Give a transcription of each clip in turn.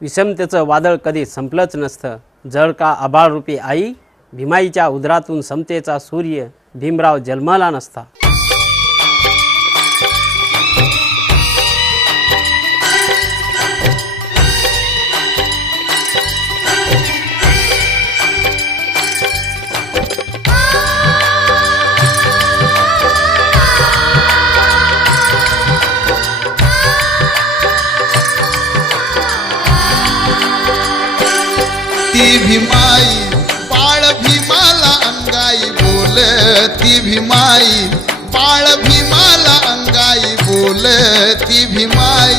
विषमतेचं वादळ कधी संपलंच नसतं जर का आभाळरूपी आई भीमाईच्या उदरातून समतेचा सूर्य भीमराव जन्माला नसता. ती भीमाई बाळ भीमाला अंगाई बोल, ती भीमाई बाळ भीमाला अंगाई बोल, ती भीमाई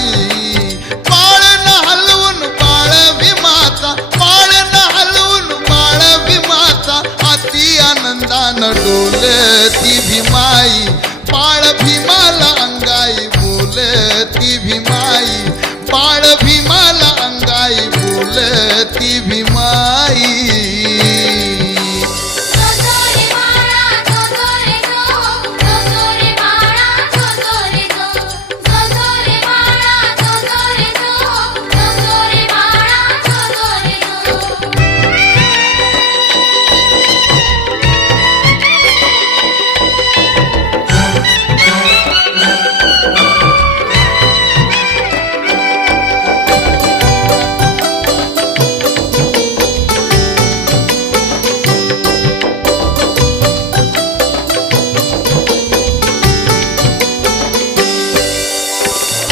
बाळ न हलवून बाळ भीमाचा, बाळ न हलवून बाळ भीमाचा अति आनंदान डोल, ती भीमाई बाळ भीमाला अंगाई बोल, ती भीमाई बाळ भीमाला अंगाई बोल, ती भीमाई.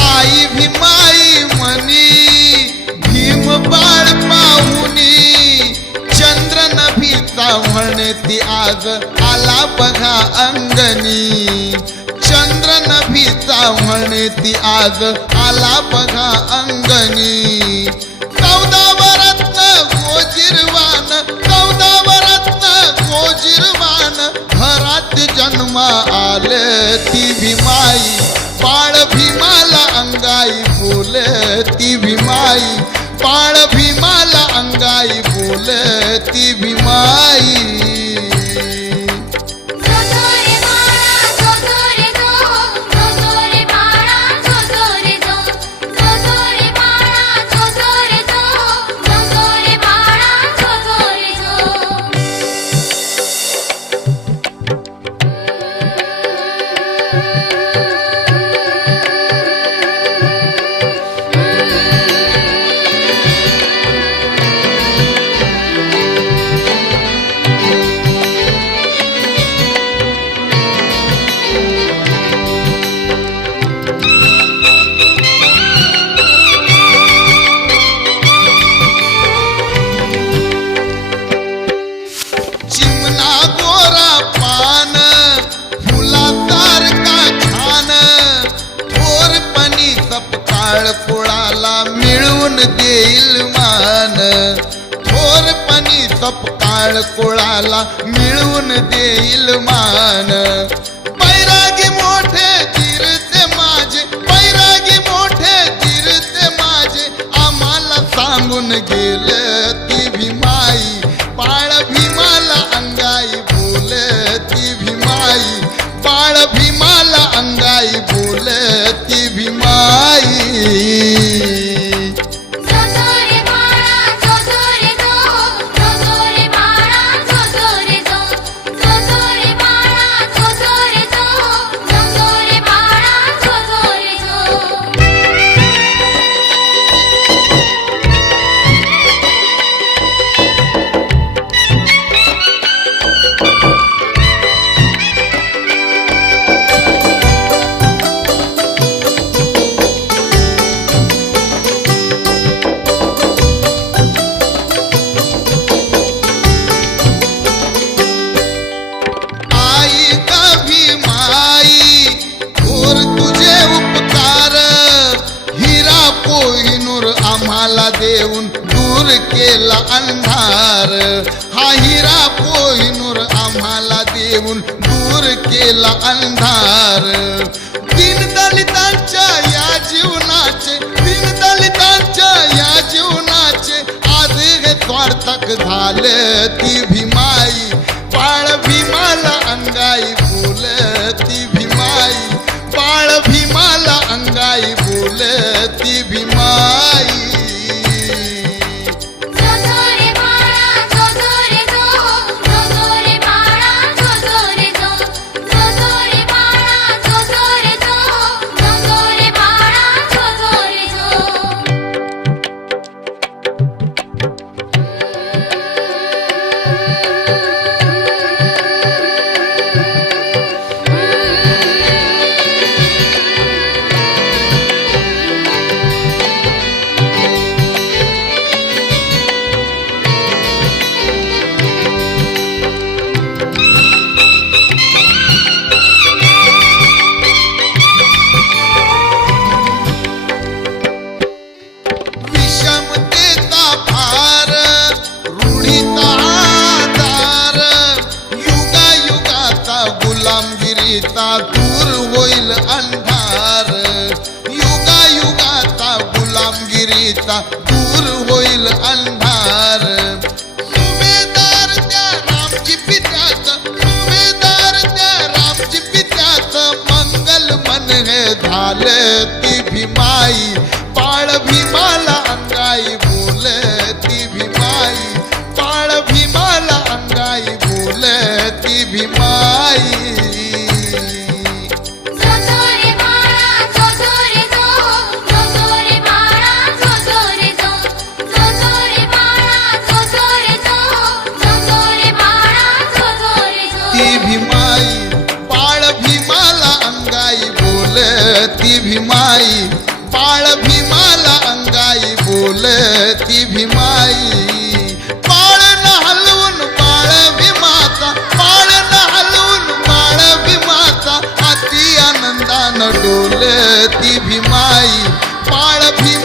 आई भीमाई म्हणी भीम बाळ पाहुनी चंद्र नभीचा म्हणे ती आज आला बघा अंगणी, चंद्र नभीचा म्हणे ती आज आला बघा अंगणी. 14 वरत्न गोजिरवान, 14 वरत्न गोजिरवान घरात जन्मा आले, ती भीमाई बाळ भीमाला अंगाई बोल, ती भीमाई बाळ भीमाला अंगाई बोल, ती भीमाई. चिमणा गोरा पान फुला तारका छान, थोरपणी सपकाळ कुळाला मिळवून देईल मान, थोरपणी सपकाळ कुळाला मिळवून देईल मान. बैरागी मोठे तीरते माझे, बैरागी मोठे तीरते माझे आम्हाला सांगून गेले, ती भीमाई बाळ भीमाला अंगाई बोल, ती भीमाई बाळ भीमाला अंगाई बोल, ती भीमाई. आम्हाला देऊन दूर केला अंधार, हा हिरा कोहिनूर आम्हाला देऊन दूर केला अंधार. दीनदलितांच्या या जीवनाचे, दीनदलितांच्या या जीवनाचे आज हे स्वार्थक झाले, ती भीमाई बाळ भीमाला अंगाई बोल, ती भीमाई बाळ भीमाला अंगाई बोल, ती भीमाई. दूर होईल अंधार सुभेदार त्या रामजी पित्याचं सुभेदार त्या रामजी पित्याचं मंगल मन हे झालं ती भीमाई बाळ भीमाला अंगाई बोलती भीमाई बाळ भीमाला अंगाई बोलती भीमाई ती भीमाई बाळ भीमाला अंगाई बोलती भीमाई बाळ भीमाला अंगाई बोलती भीमाई बाळ न हलवून बाळ भीमाचा बाळ न हलवून बाळ भीमाचा अति आनंदानं डोलती भीमाई बाळ भीमा